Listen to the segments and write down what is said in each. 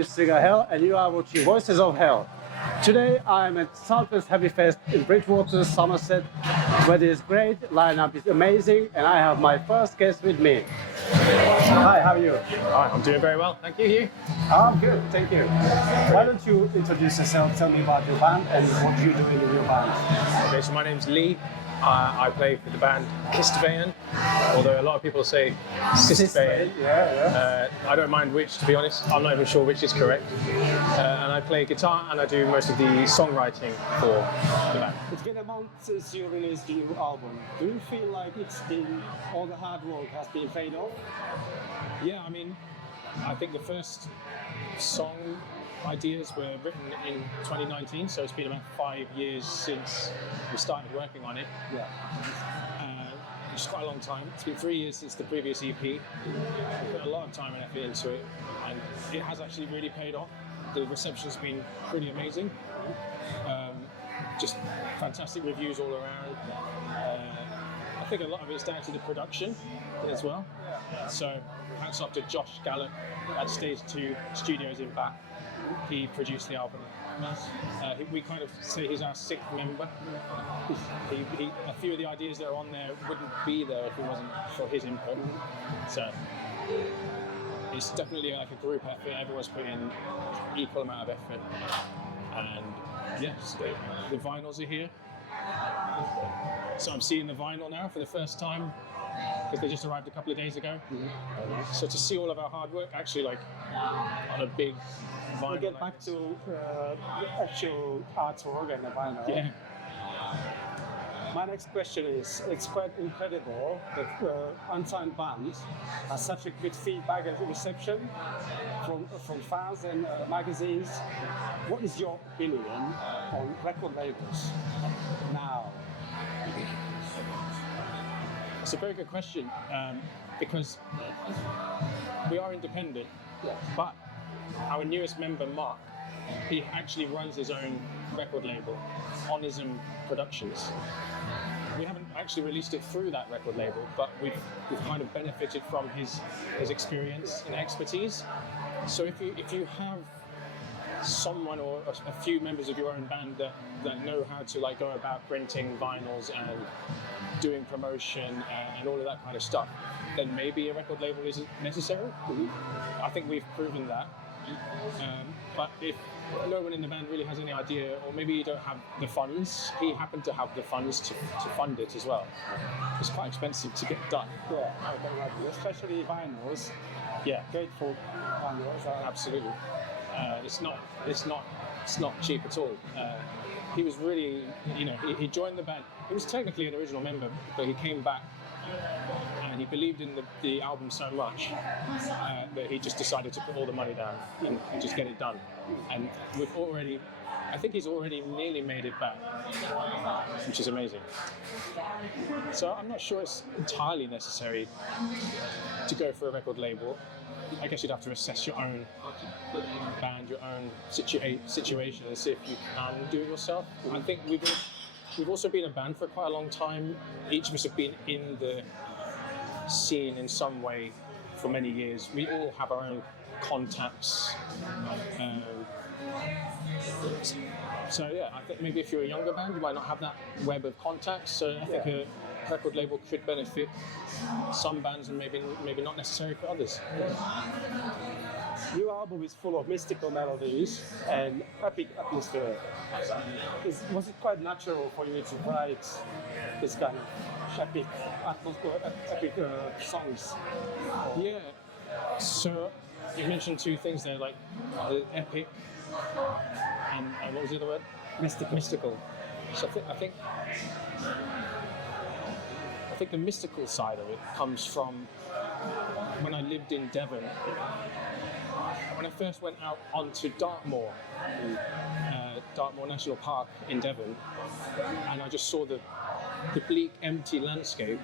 is Singer Hell, and you are watching Voices of Hell. Today I'm at Southwest Heavyfest in Bridgewater, Somerset, where this great lineup is amazing, and I have my first guest with me. Hi, how are you? Hi, I'm doing very well, thank you. You? I'm good, thank you. Why don't you introduce yourself, tell me about your band and what you do in your band? Okay, so my name's Lee. I play for the band Cistvaen, although a lot of people say Cistvaen. I don't mind which, to be honest. I'm not even sure which is correct. And I play guitar and I do most of the songwriting for the band. It's been a month since you released the new album. Do you feel like all the hard work has been paid off? Yeah, I mean, I think the first song ideas were written in 2019, so it's been about 5 years since we started working on it. Yeah. Which is quite a long time. It's been 3 years since the previous EP. We put a lot of time and effort into it, and it has actually really paid off. The reception's been pretty amazing. Just fantastic reviews all around. I think a lot of it's down to the production as well. So hats off to Josh Gallup at Stage 2 Studios in Bath. He produced the album. We kind of say he's our sixth member. A few of the ideas that are on there wouldn't be there if it wasn't for his input. So it's definitely like a group effort. Everyone's putting in equal amount of effort. And yes, the vinyls are here. So I'm seeing the vinyl now for the first time, because they just arrived a couple of days ago. So to see all of our hard work actually like on a big vinyl. We'll get back to the actual artwork and the vinyl. Yeah. My next question is, it's quite incredible that unsigned band has such a good feedback and reception from fans and magazines. What is your opinion on record labels now? It's a very good question, because we are independent, but our newest member, Mark, he actually runs his own record label, Onism Productions. We haven't actually released it through that record label, but we've kind of benefited from his experience and expertise. So if you have someone or a few members of your own band that know how to like go about printing vinyls and doing promotion and all of that kind of stuff, then maybe a record label isn't necessary. I think we've proven that. But if no one in the band really has any idea, or maybe you don't have the funds, he happened to have the funds to fund it as well. It's quite expensive to get done. Yeah, I can imagine, especially vinyls. Yeah, Great for vinyls. absolutely. It's not cheap at all. He was really, he joined the band. He was technically an original member, but he came back and he believed in the album so much that he just decided to put all the money down and just get it done. And I think he's already nearly made it back, which is amazing. So I'm not sure it's entirely necessary to go for a record label. I guess you'd have to assess your own band, your own situation, and see if you can do it yourself. I think we've also been a band for quite a long time. Each of us have been in the scene in some way for many years. We all have our own contacts. So yeah, I think maybe if you're a younger band, you might not have that web of contacts. So I think a record label could benefit some bands and maybe not necessary for others. Your album is full of mystical melodies and epic atmosphere. Was it quite natural for you to write this kind of epic songs? Yeah. So you mentioned two things there, like epic and what was the other word? Mystical. So I think the mystical side of it comes from when I lived in Devon. When I first went out onto Dartmoor National Park in Devon, and I just saw the bleak, empty landscape,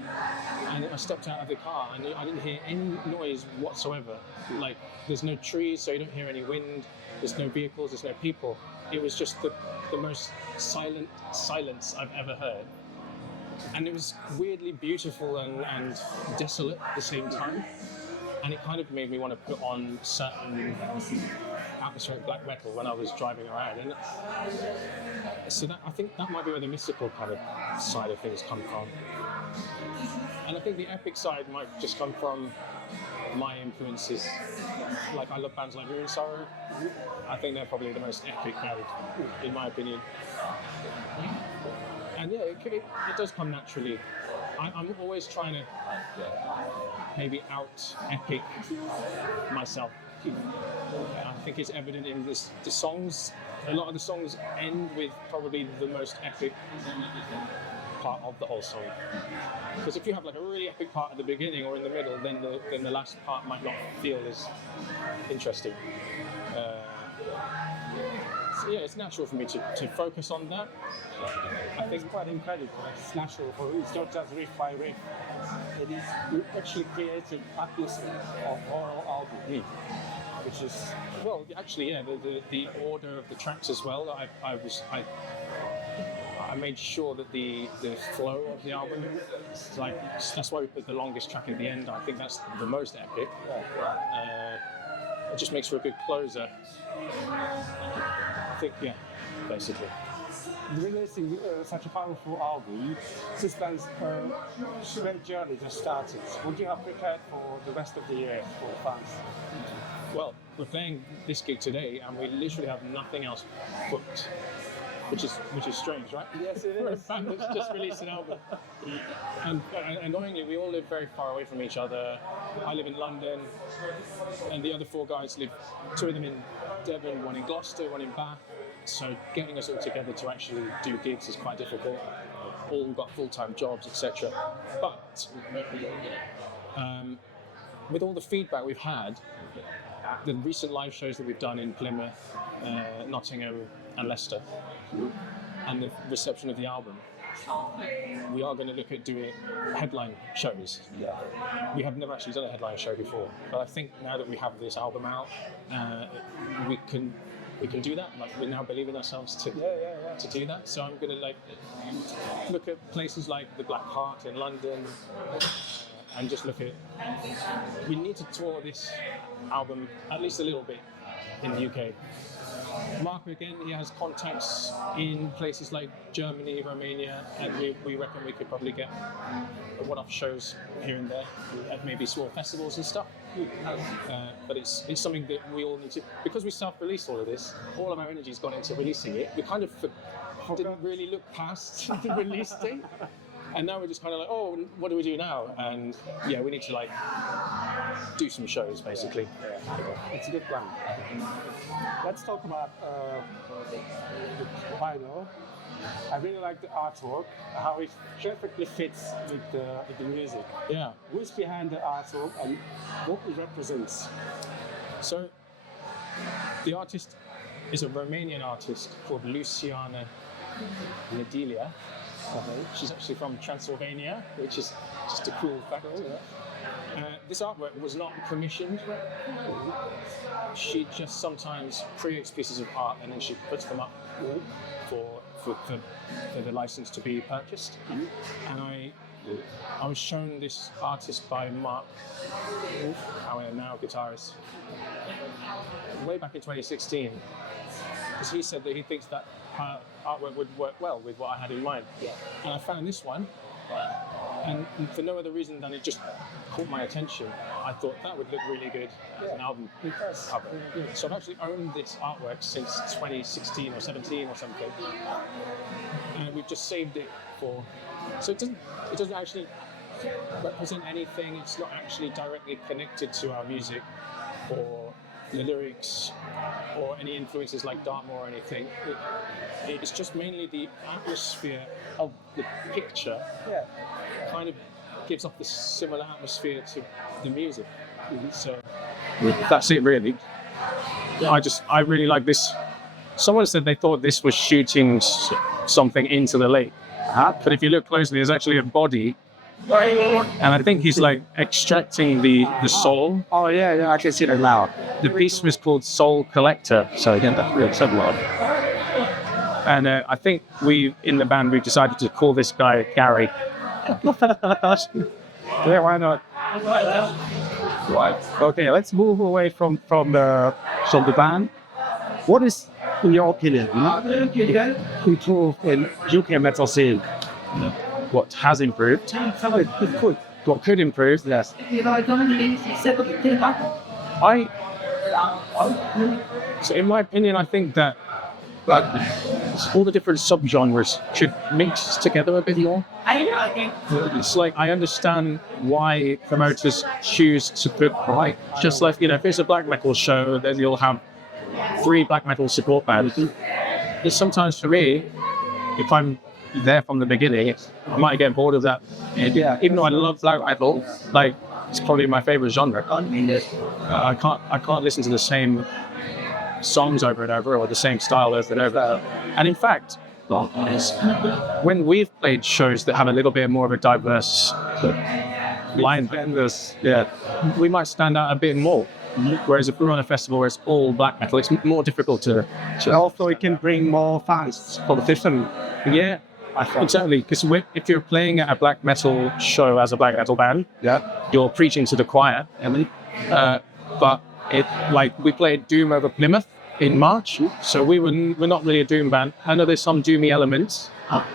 and I stepped out of the car and I didn't hear any noise whatsoever. Like, there's no trees, so you don't hear any wind, there's no vehicles, there's no people. It was just the most silent silence I've ever heard. And it was weirdly beautiful and desolate at the same time. And it kind of made me want to put on certain atmospheric black metal when I was driving around, and so I think that might be where the mystical kind of side of things come from. And I think the epic side might just come from my influences. Like, I love bands like Ruin Sorrow. I think they're probably the most epic band, in my opinion. And yeah, it does come naturally. I'm always trying to maybe out-epic myself. I think it's evident in the songs. A lot of the songs end with probably the most epic part of the whole song. Because if you have like a really epic part at the beginning or in the middle, then the last part might not feel as interesting. So yeah, it's natural for me to focus on that. I think it's quite incredible. It's natural for it's not just riff by riff. It is you actually creating atmosphere of whole album, which is Well, actually, yeah, the order of the tracks as well. I made sure that the flow of the album, like, that's why we put the longest track at the end. I think that's the most epic. It just makes for a good closer. I think, yeah, basically. releasing such a powerful album. Cistvaen's great journey just started. Would you have prepared for the rest of the year for fans? Well, we're playing this gig today, and we literally have nothing else booked, which is strange, right? Yes, it For a is. band that's just released an album. And annoyingly, we all live very far away from each other. I live in London, and the other 4 guys live, 2 of them in Devon, 1 in Gloucester, 1 in Bath. So getting us all together to actually do gigs is quite difficult. All got full-time jobs, etc. But with all the feedback we've had, the recent live shows that we've done in Plymouth, Nottingham and Leicester, and the reception of the album, we are going to look at doing headline shows. We have never actually done a headline show before, but I think now that we have this album out, we can do that. Like, we now believe in ourselves to do that. So I'm going to look at places like the Black Heart in London, and just look at. We need to tour this album at least a little bit in the UK. Mark, again, he has contacts in places like Germany, Romania, and we reckon we could probably get one-off shows here and there at maybe small festivals and stuff. But it's something that we all need to, because we self-released all of this, all of our energy's gone into releasing it. We kind of didn't really look past the release date. And now we're just kind of like, oh, what do we do now? And yeah, we need to do some shows, basically. It's a good plan. Let's talk about the vinyl. I really like the artwork, how it perfectly fits with the music. Yeah. Who's behind the artwork and what it represents? So the artist is a Romanian artist called Luciana Nedelia. She's actually from Transylvania, which is just a cool fact. This artwork was not commissioned. She just sometimes creates pieces of art and then she puts them up for the license to be purchased. And I was shown this artist by Mark, our now guitarist, way back in 2016, because he said that he thinks that her artwork would work well with what I had in mind. And I found this one, and for no other reason than it just caught my attention. I thought that would look really good as an album cover. So I've actually owned this artwork since 2016 or 17 or something, and we've just saved it for. So it doesn't actually represent anything. It's not actually directly connected to our music or the lyrics or any influences like Dartmoor or anything. It's just mainly the atmosphere of the picture. Kind of gives off this similar atmosphere to the music. So that's it, really. I really like this. Someone said they thought this was shooting something into the lake, but if you look closely, there's actually a body. And I think he's extracting the soul. Oh yeah, I can see that now. The piece was called Soul Collector. So again, that's real simple. And I think in the band, we've decided to call this guy Gary. Yeah, why not? Right. Okay, let's move away from the band What is, in your opinion, improved in UK metal scene? What has improved? What could improve? Yes. So in my opinion, I think that all the different subgenres should mix together a bit more. It's like I understand why promoters choose to put just like if it's a black metal show, then you'll have 3 black metal support bands. But sometimes for me, if I'm there from the beginning, I might get bored of that. Yeah, even though I love black metal, like it's probably my favorite genre. I can't listen to the same songs over and over or the same style over and over. And in fact, when we've played shows that have a little bit more of a diverse line, we might stand out a bit more. Whereas if we're on a festival where it's all black metal, it's more difficult to. Also, it can bring more fans for the system. Yeah, exactly. Because if you're playing at a black metal show as a black metal band, you're preaching to the choir. But we played Doom over Plymouth in March, so we're not really a Doom band. I know there's some doomy elements,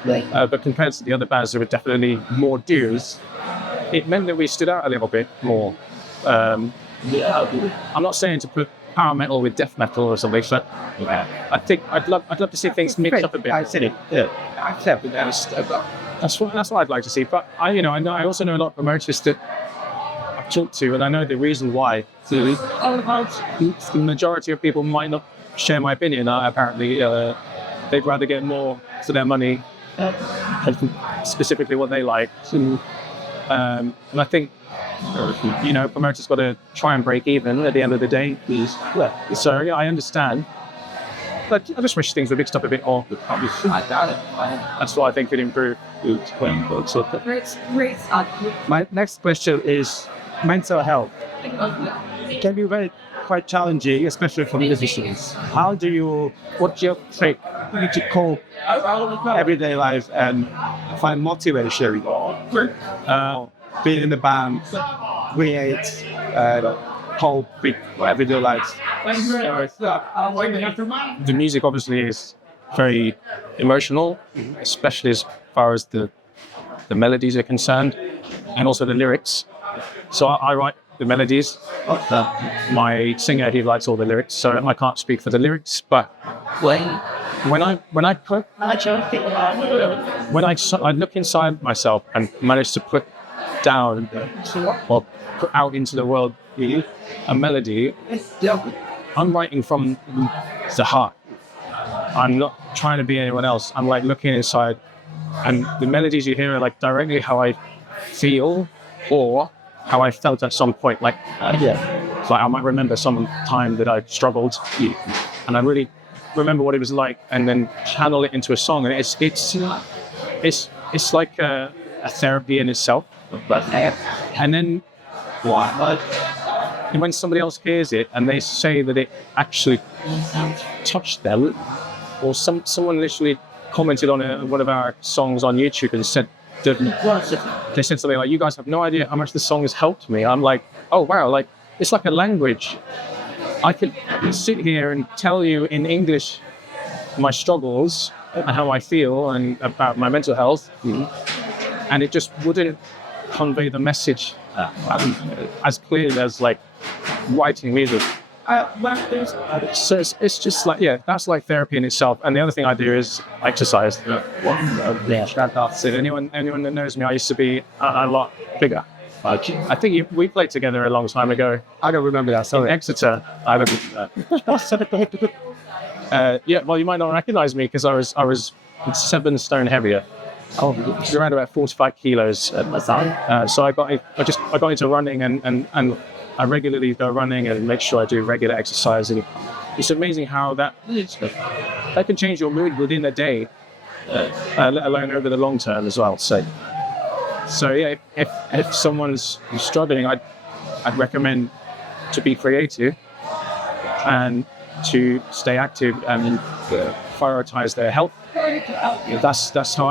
but compared to the other bands, there were definitely more dooms. It meant that we stood out a little bit more. I'm not saying to put power metal with death metal or something, but I think I'd love to see things mixed up a bit. I said it. Yeah. That's what I'd like to see. But I also know a lot of promoters that I've talked to, and I know the reason why. The majority of people might not share my opinion. Apparently, they'd rather get more for their money, specifically what they like. And I think promoters got to try and break even at the end of the day. So I understand. But I just wish things were mixed up a bit more. That's what I think could improve. My next question is mental health. Can be very quite challenging, especially for musicians. What's your trick to cope everyday life and find motivation? Being in the band, create, cope with everyday life. The music obviously is very emotional, especially as far as the melodies are concerned, and also the lyrics. So I write the melodies. My singer, he writes all the lyrics, so I can't speak for the lyrics. But when I look inside myself and manage to put down or put out into the world a melody, I'm writing from the heart. I'm not trying to be anyone else. I'm like looking inside, and the melodies you hear are like directly how I feel or how I felt at some point. Like I might remember some time that I struggled, and I really remember what it was like, and then channel it into a song. And it's like a therapy in itself. And then when somebody else hears it and they say that it actually touched them, or someone literally commented on one of our songs on YouTube and said, they said something like, "You guys have no idea how much the song has helped me." I'm like, oh wow, like it's like a language. I could sit here and tell you in English my struggles and how I feel and about my mental health, and it just wouldn't convey the message as clearly as like writing music. So it's just like, that's like therapy in itself. And the other thing I do is exercise. So anyone that knows me, I used to be a lot bigger. I think we played together a long time ago. I don't remember that. Sorry. In Exeter. I don't well, you might not recognize me because I was 7 stone heavier. Around about 45 kilos. So I got into running and I regularly go running and make sure I do regular exercise. And it's amazing how that can change your mood within a day, let alone over the long term as well. So yeah, if someone's struggling, I'd recommend to be creative and to stay active and prioritize their health. That's how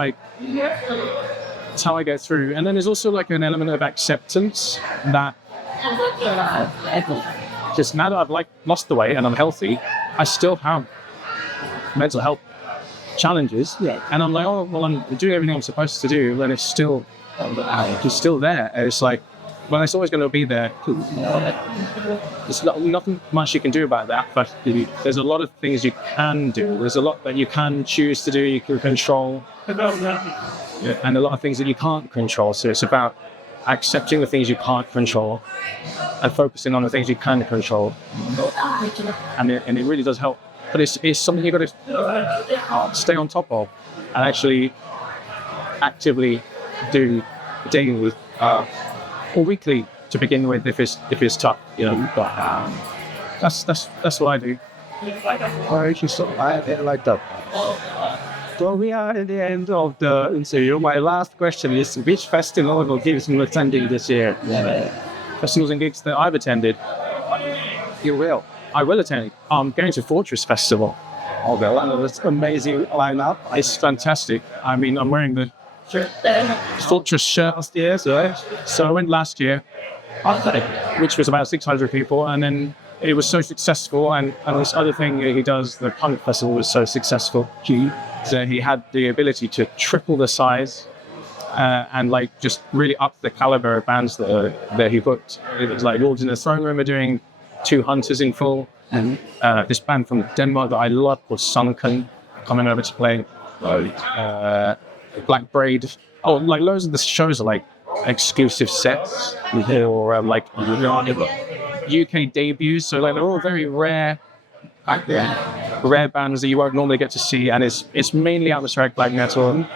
I go through. And then there's also like an element of acceptance that just now that I've lost the weight and I'm healthy, I still have mental health challenges. Yeah. And I'm like, oh, well, I'm doing everything I'm supposed to do, and it's still there. And it's like, well, it's always going to be there. There's nothing much you can do about that, but there's a lot of things you can do. There's a lot that you can choose to do, you can control, and a lot of things that you can't control. So it's about accepting the things you can't control and focusing on the things you can control. And it really does help. But it's something you've got to stay on top of and actually actively do daily or weekly to begin with if it's tough, But that's what I do. I like that. So we are at the end of the interview. My last question is, which festival or gigs you attending this year? Festivals and gigs that I've attended. You will. I will attend. I'm going to Fortress Festival. Oh, well, that's amazing lineup. It's fantastic. I mean, I'm wearing the Fortress shirt last year, so I went last year, which was about 600 people, and then it was so successful, and this other thing he does, the punk festival, was so successful. So he had the ability to triple the size and like just really up the caliber of bands that he booked. It was like Wolves in the Throne Room are doing 2 Hunters in full, and this band from Denmark that I love called Sunken coming over to play. Black Braid. Oh, like loads of the shows are like exclusive sets or like UK debuts. So like they're all very rare bands that you won't normally get to see, and it's mainly atmospheric black metal.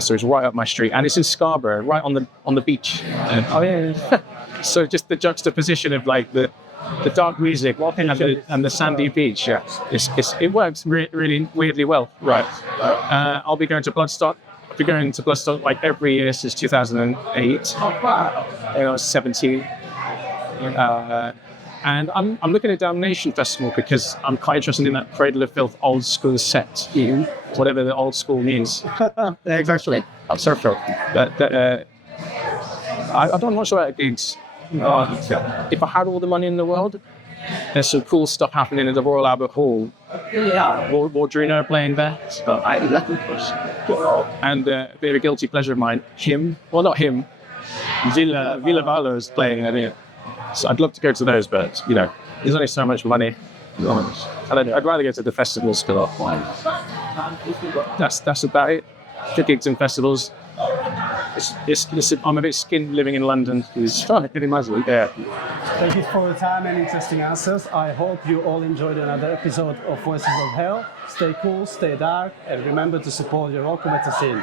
So it's right up my street, and it's in Scarborough, right on the beach. Oh yeah. So just the juxtaposition of like the dark music and the sandy beach. Yeah, it works really weirdly well. Right. I'll be going to Bloodstock. I've been going to Bloodstock like every year since 2008. I was 17. And I'm looking at Damnation Festival because I'm quite interested in that Cradle of Filth old school set, whatever the old school means. Exactly. I'm sorry for that. I'm not sure about gigs. If I had all the money in the world, there's some cool stuff happening in the Royal Albert Hall. Yeah. Wardrino playing there. And a bit of a guilty pleasure of mine. Not him. Villa Valo is playing there. So I'd love to go to those, but there's only so much money. I'd rather go to the festivals. That's about it. The gigs and festivals. I'm a bit skinned living in London. It's fun, pretty much. Yeah. Thank you for your time and interesting answers. I hope you all enjoyed another episode of Voices of Hell. Stay cool, stay dark, and remember to support your local metal scene.